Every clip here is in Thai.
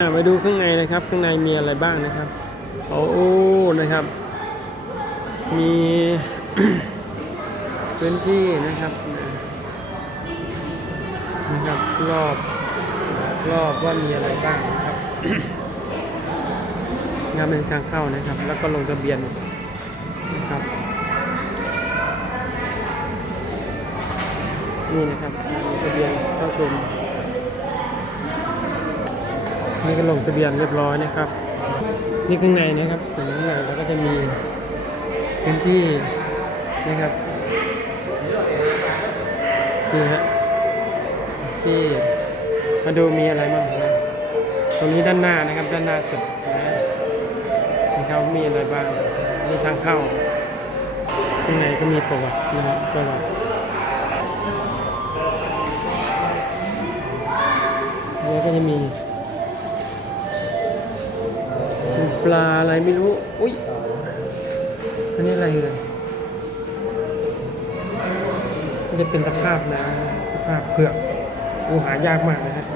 อะไปดูข้างในนะครับ ข้างในมีอะไรบ้างนะครับโอ้นะครับ มีพื้นที่นะครับนะครับรอบรอบว่ามีอะไรบ้างนะครับงานเป็นทางเข้านะครับ แล้วก็ลงทะเบียนนะครับนี่นะครับลงทะเบียนเข้าชม นี่ก็ลงทะเบียนเรียบร้อยนะครับ นี่ข้างในนะครับส่วนข้างในเราก็จะมีพื้นที่นะครับนี่ฮะที่มาดูมีอะไรบ้างนะตรงนี้ด้านหน้านะครับด้านหน้าสุดนะนี่เขามีอะไรบ้างมีทางเข้าข้างในก็มีประวัตินะครับประวัติแล้วก็จะมี ปลาอะไรไม่รู้ อุ้ยอันนี้อะไรเลยมันจะเป็นตะภาพนะตะภาพเผือกโอ้หายากมากนะครับ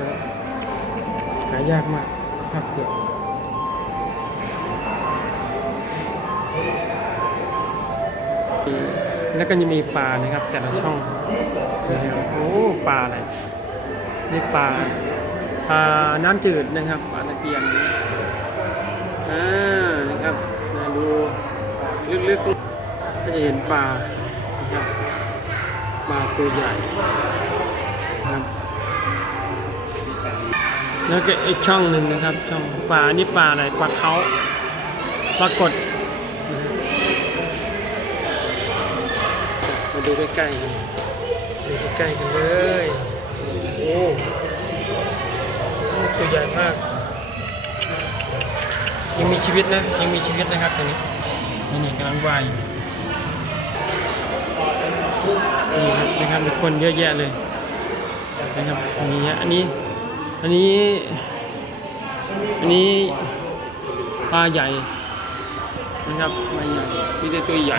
หายากมากตะภาพเผือกแล้วก็จะมีปลานะครับ แต่ละช่องโอ้ปลาอะไรนี่ปลาปลาน้ำจืดนะครับปลาตะเพียน อ่านะครับมาดูลึกๆก็จะเห็นปลานะครับปลาตัวใหญ่ครับแล้วก็อีกช่องหนึ่งนะครับ ช่องปลานี่ปลาอะไรปลาเขาปลากดมาดูใกล้ๆกันดูใกล้ๆกันเลยโอ้ตัวใหญ่มาก ยังมีชีวิตนะ ยังมีชีวิตนะครับตอนนี้ นี่นี่กำลังว่ายอยู่นี่ครับนะครับมีคนเยอะแยะเลยนะครับนี่ฮะอันนี้ อันนี้ อันนี้ปลาใหญ่นะครับปลาใหญ่มีแต่ตัวใหญ่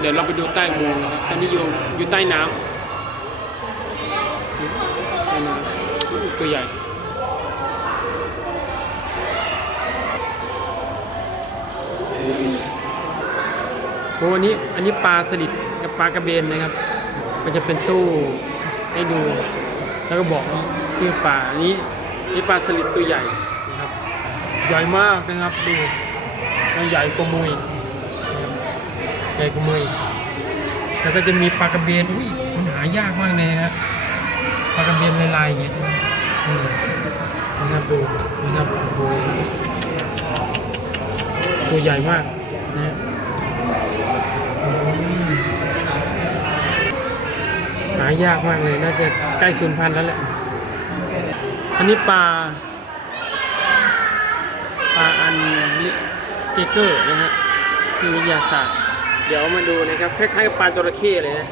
เดี๋ยวเราไปดูใต้อุมงค์นะครับตอนนี้อยู่อยู่ใต้น้ำใต้น้ำตัวใหญ่ โอ้อันนี้อันนี้ปลาสลิดกับปลากระเบนนะครับ มันจะเป็นตู้ให้ดู แล้วก็บอกชื่อปลาอันนี้นี่ปลาสลิดตัวใหญ่นะครับ ใหญ่มากนะครับดูมันใหญ่กว่ามือใหญ่กว่ามือแล้วก็จะมีปลากระเบนอุ้ยมันหายากมากเลยนะครับปลากระเบนลายๆอย่างเงี้ยนะครับดูนะครับโอ้โหตัวใหญ่มากนะฮะ หายากมากเลยน่าจะใกล้สูญพันธุ์แล้วแหละ อันนี้ปลา ปลาอันลิเกเกอร์นะฮะที่วิทยาศาสตร์ เดี๋ยวมาดูนะครับคล้ายๆกับปลาจระเข้เลยนะ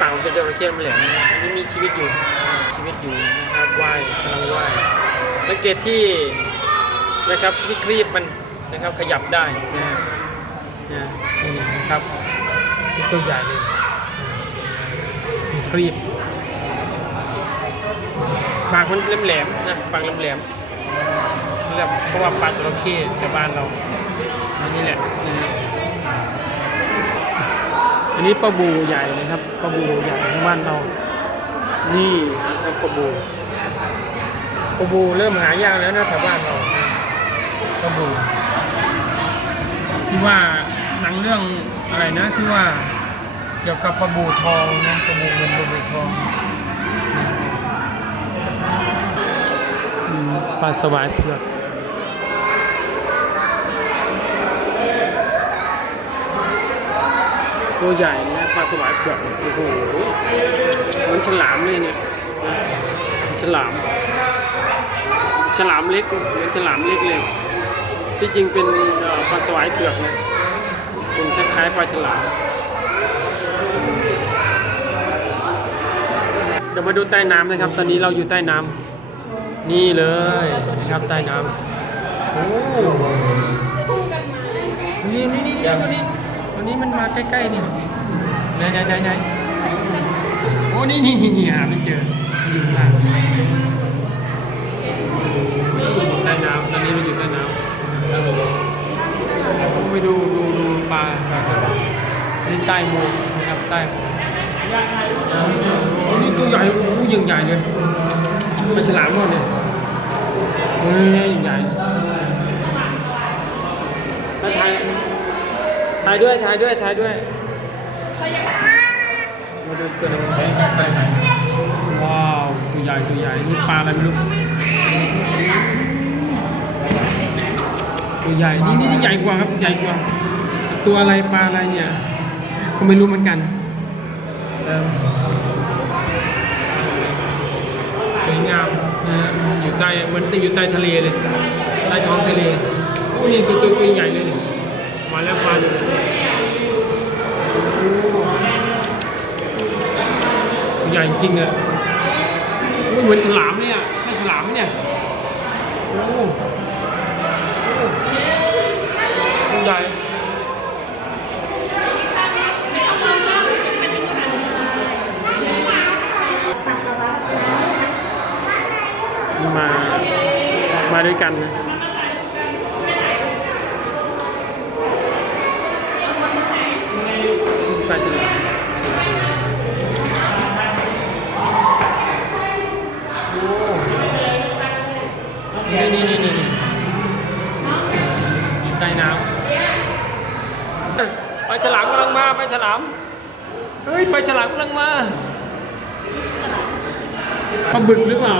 ต่างเป็นจระเข้มันแหลมนะอันนี้มีชีวิตอยู่ชีวิตอยู่นะครับว่ายกำลังว่ายสังเกตที่นะครับที่ครีบมันนะครับขยับได้นะฮะ นะนี่นะครับตัวใหญ่เลยครีบปากมันแหลมๆนะปากแหลมๆเรียกเพราะว่าปลาจระเข้แถวบ้านเราอันนี้แหละนะฮะอันนี้ปลาบูใหญ่นะครับปลาบูใหญ่ของบ้านเรา นี่นะครับปลาบูปลาบูเริ่มหายากแล้วนะแถวบ้านเราปลาบูที่ว่า หนังเรื่องอะไรนะที่ว่าเกี่ยวกับปลาบูทองนะปลาบูเงินปลาบูทองปลาสวายเผือกตัวใหญ่นะปลาสวายเผือกโอ้โหเหมันฉลามเลยเนี่ยนฉลาม ฉลามเล็กเหมือนฉลามเล็กเลย ที่จริงเป็นปลาสวายเผือกนะ เป็นคล้ายๆปลาฉลามเดี๋ยวมาดูใต้น้ำนะครับ ตอนนี้เราอยู่ใต้น้ำนี่เลยนะครับใต้น้ำโอ้นี่นี่นี่นี่ตัวนี้ตัวนี้มันมาใกล้ๆเนี่ยไหนไหนไหนไหนโอ้นี่นี่นี่นี่หาไม่เจออยู่ข้างล่าง ใต้มวกนะครับใต้มวกโอ้นี่ตัวใหญ่โอ้ยังใหญ่เลยปลาฉลามก่อนเนี่ยเฮ้ยใหญ่มาถ่ายถ่ายด้วยถ่ายด้วยถ่ายด้วยมาดูตัวนี้ว้าวตัวใหญ่ตัวใหญ่นี่ปลาอะไรไม่รู้ตัวใหญ่นี่นี่ใหญ่กว่าครับใหญ่กว่า ตัวอะไรปลาอะไรเนี่ย ก็ไม่รู้เหมือนกันสวยงามนะอยู่ใต้เหมันอยู่ใต้ทะเลเลย ใต้ท้องทะเลโอ้นี่ตัวตัวใหญ่เลยนี่มาแล้วปลาอยู่โอ้ตัวใหญ่จริงอะโอ้ยเหมือนฉลาม มาด้วยกันนะไปสินี่นี่นี่นี่ใต้น้ำไปฉลามกำลังมาไปฉลามเฮ้ยไปฉลามกำลังมาปลาบึกหรือเปล่า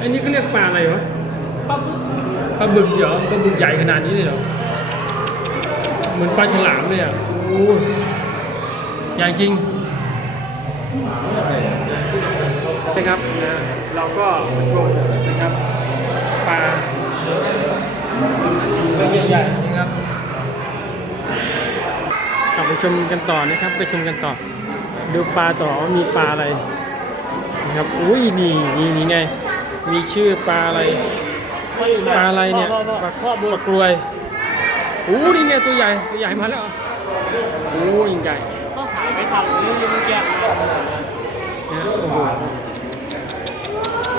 อ้นี่ก็เรียกปลาอะไรวะ ปลาบึกปลาบึกเหรอปลาบึกใหญ่ขนาดนี้เลยเหรอ เหมือนปลาฉลามเลยอะโอ้ใหญ่จริงนะครับนะเราก็ชมนะครับปลาตัวใหญ่ๆนะครับกลับไปชมกันต่อนะครับ ไปชมกันต่อ ดูปลาต่อว่ามีปลาอะไรนะครับ อุ้ยนี่นี่นี่ไง มีชื่อปลาอะไร ปลาอะไรเนี่ยปลาข้อบัวกลวยโอ้นี่ไงตัวใหญ่ตัวใหญ่มาแล้วโอ้ยิ่งใหญ่ก็ขายไปทำนี่เมื่อกี้นะโอ้โห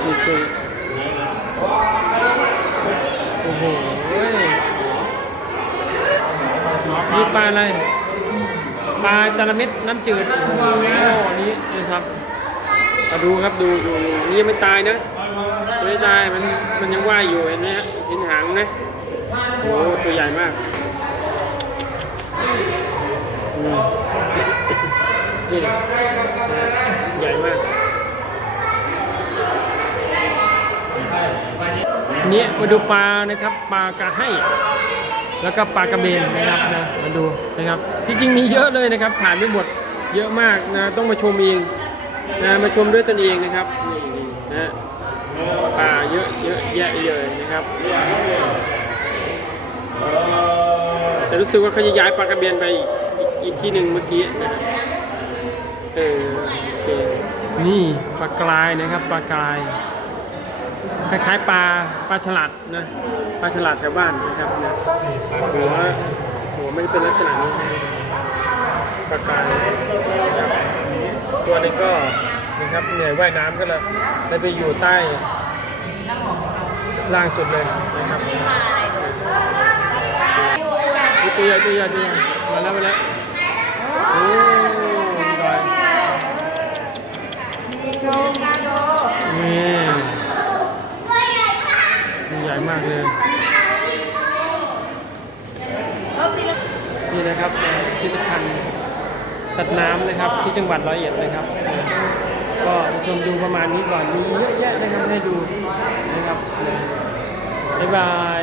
นี่ตัวโอ้โหเว้ยนี่ปลาอะไรปลาจระเม็ดน้ำจืดโอ้โหนี่นะครับมาดูครับดูดูดูนี่ยังไม่ตายนะ ไม่ตายมันมันยังว่ายอยู่เห็นไหมฮะเห็นหางนะโอ้ตัวใหญ่มากอืมนี่ใหญ่มากอันนี้มาดูปลานะครับปลากระให้ แล้วก็ปลากระเบนนะครับนะมาดูนะครับที่จริงมีเยอะเลยนะครับถ่ายไม่หมดเยอะมากนะต้องมาชมเองนะมาชมด้วยตนเองนะครับนี่นะ ปลาเยอะเยอะแยะเลยนะครับ แต่รู้สึกว่าเขาจะย้ายปลากระเบนไปอีกที่หนึ่งเมื่อกี้นะเออโอเคนี่ปลากรายนะครับปลากราย คล้ายๆปลาปลาฉลาดนะปลาฉลาดแถวบ้านนะครับนะหัวหัวไม่เป็นลักษณะนี้ปลากายนะครับตัวนี้ก็นะครับเหนื่อยว่ายน้ำก็เลยได้ไปอยู่ใต้ ล่างสุดเลยนะครับนี่ตัวใหญ่ตัวใหญ่ตัวใหญ่มาแล้วมาแล้วโอ้ดอยนี่มันใหญ่มากเลย นี่นะครับเอ่อพิพิธภัณฑ์สัตว์น้ำนะครับที่จังหวัดร้อยเอ็ดนะครับ ก็ชมดูประมาณนี้ก่อนมีเยอะแยะนะครับให้ดู บ๊ายบาย